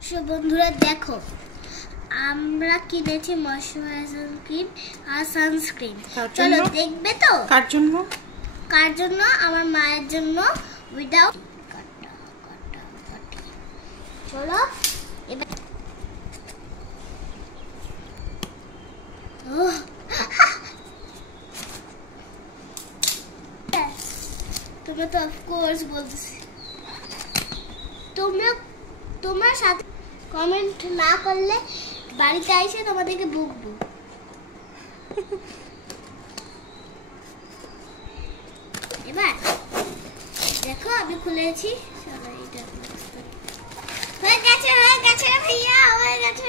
So বন্ধুরা দেখো আমরা কিনেছি ময়শ্চারাইজার ক্রিম আর সানস্ক্রিন। চলো দেখবে তো কার জন্য? আমার মায়ের জন্য। উইদাউট চলো এবার তুমি তো অফকোর্স বলতেছি তোমরা সাথে কমেন্ট না করলে বাড়িতে এসে তোমাদেরকে বকবো। এবার দেখো আমি খুলেছি, হয়ে গেছে ভাইয়া, হয়ে গেছে।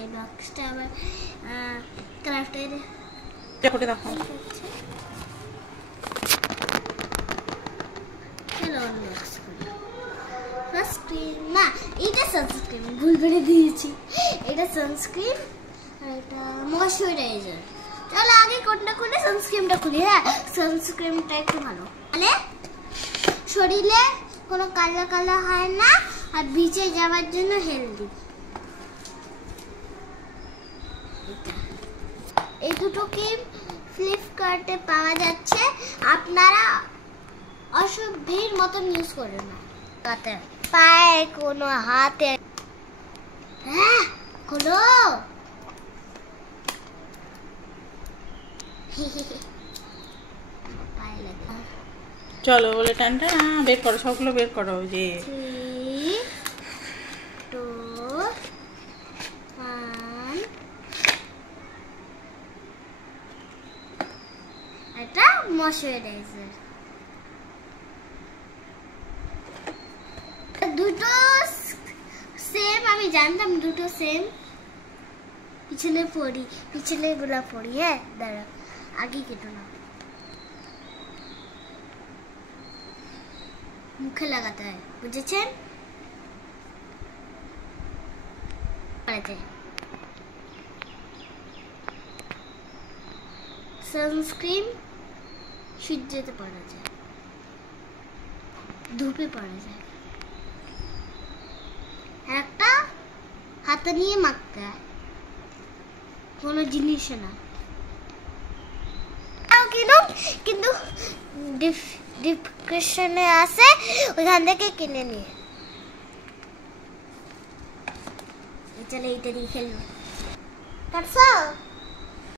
এই বক্সটা আবার ক্রাফটের করে দেখো। চলো আনবক্স করি। ফার্স্ট ক্রিম না, এটা সানস্ক্রিন, ভুল করে দিয়েছি। এটা সানস্ক্রিন আর এটা ময়শ্চারাইজার। চলো আগে কোনটা খুলে সানস্ক্রিনটা খুলি। হ্যাঁ, সানস্ক্রিনটা একটু ভালো, মানে শরীরে কোনো কালা কালা হয় না আর ভিজে যাওয়ার জন্য হেলদি। এই দুটো ক্রিম ফ্লিপকার্টে পাওয়া যাচ্ছে, আপনারা অসভ্যের মতন ইউজ করেন না। হাতে পায়ে কোনো হাতে হ্যাঁ খোলো। চলো বলে টানটা বের করো, সবগুলো বের করো। যে 3 2 1 এটা ময়শ্চারাইজার। দুটো সেম, আমি জানতাম দুটো সেম। পিছনে গুলা পড়ি। হ্যাঁ দাঁড়া, আগে কেটো না, মুখে লাগাতে হয়, বুঝেছেন? সানস্ক্রিন সূর্যেতে পড়া যায়, ধূপে পড়া যায়, একটা হাতে নিয়ে মাখতে হয়, কোনো জিনিস না। কিন্তু ডিসক্রিপশনে আছে, ওইখান থেকে কিনে নিয়ে। চলে এইটা দিয়ে খেলবো।